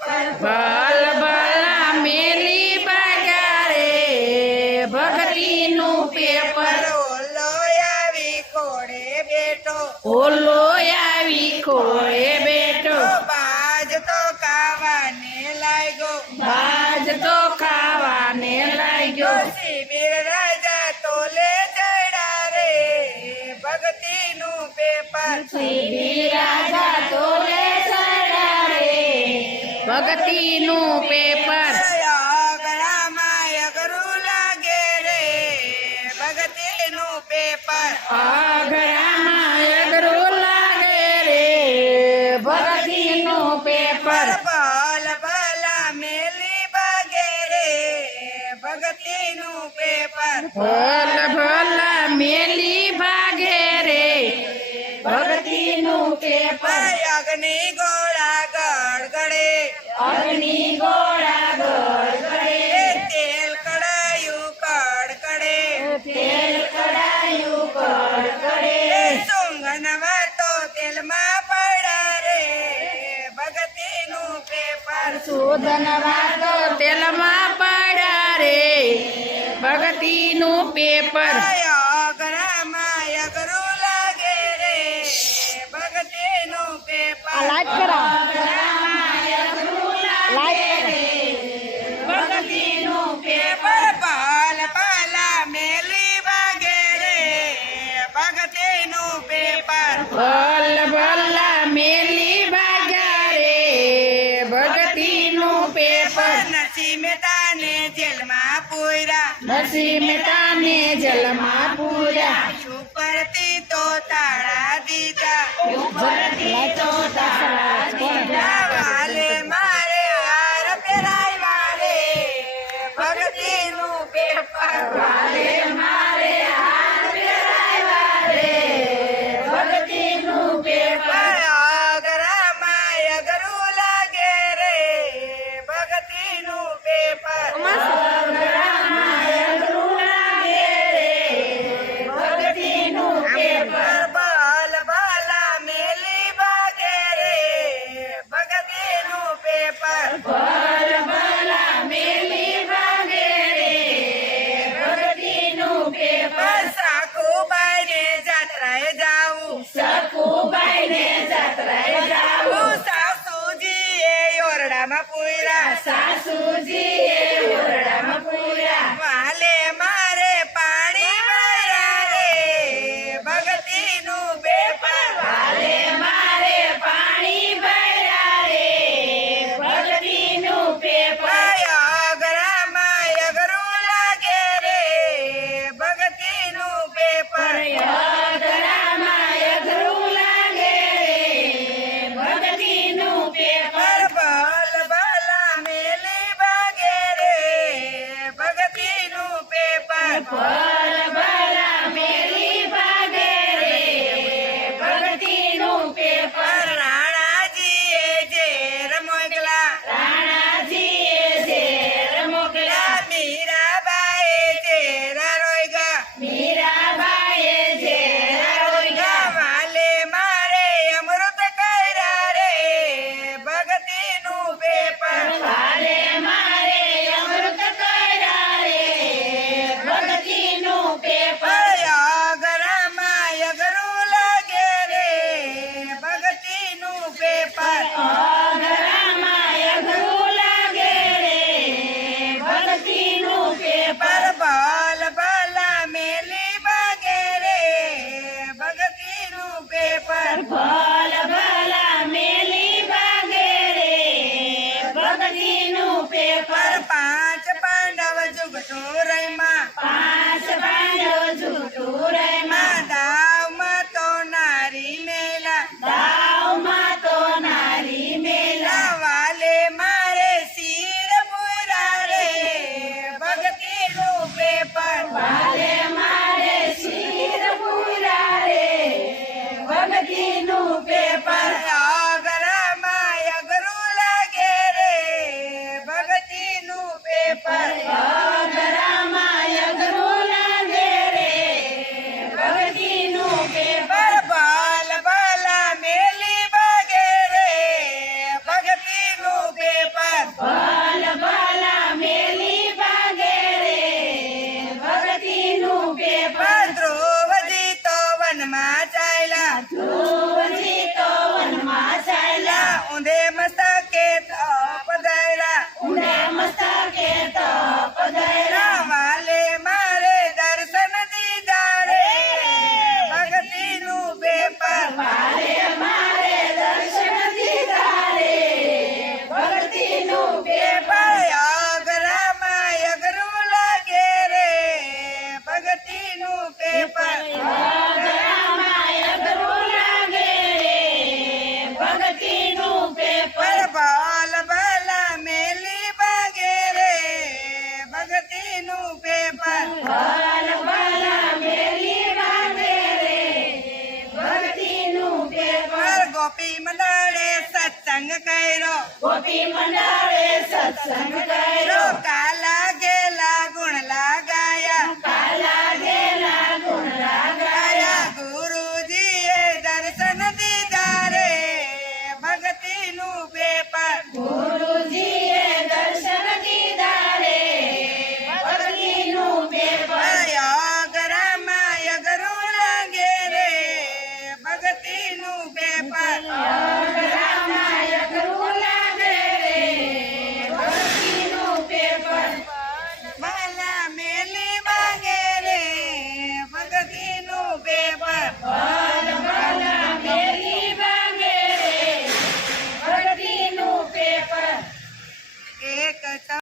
ભલ મેલી બગારે ભક્તિનું પેપર. ઓલો આવી કોડે બેટો ઓલો આવી કોડે બેટો બાજ તો કાવાને લાગ્યો. બાજ તો કાવાને લાગ્યો શિબિર રાજા તો લે જડા રે ભક્તિનું પેપર. શિબિર રાજા તો भगती नो पेपर। आगरा माया करो लागे रे भगती नो पेपर। बाल बाला मेली बागे रे भगती नो पेपर। बाल बाला मेली बागे रे पेपर यागने को ધનવાતો તેલમાં પડા રે. ભગતીનું પેપર. લાઈટ કરા. ભગતીનું પેપર પાલ પાલા મેલી વગેરે પેપર. મસીમતાને જલમાં પૂર્યા શું પરતી તો તારા દીધા पोयरा सासूजी ગોપી મંડળે સત્સંગ કર્યો. ગોપી મંડળે સત્સંગ કર્યો. કાલા